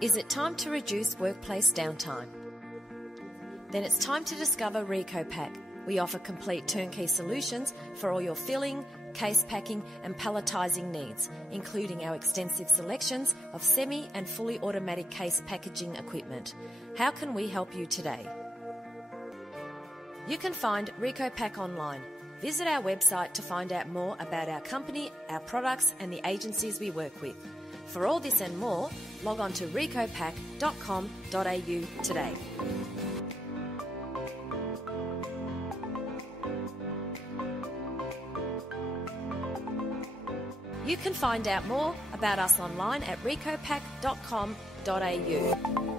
Is it time to reduce workplace downtime? Then it's time to discover RECOPAK. We offer complete turnkey solutions for all your filling, case packing and palletising needs, including our extensive selections of semi and fully automatic case packaging equipment. How can we help you today? You can find RECOPAK online. Visit our website to find out more about our company, our products and the agencies we work with. For all this and more, log on to recopak.com.au today. You can find out more about us online at recopak.com.au.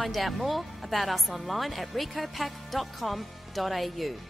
Find out more about us online at recopak.com.au.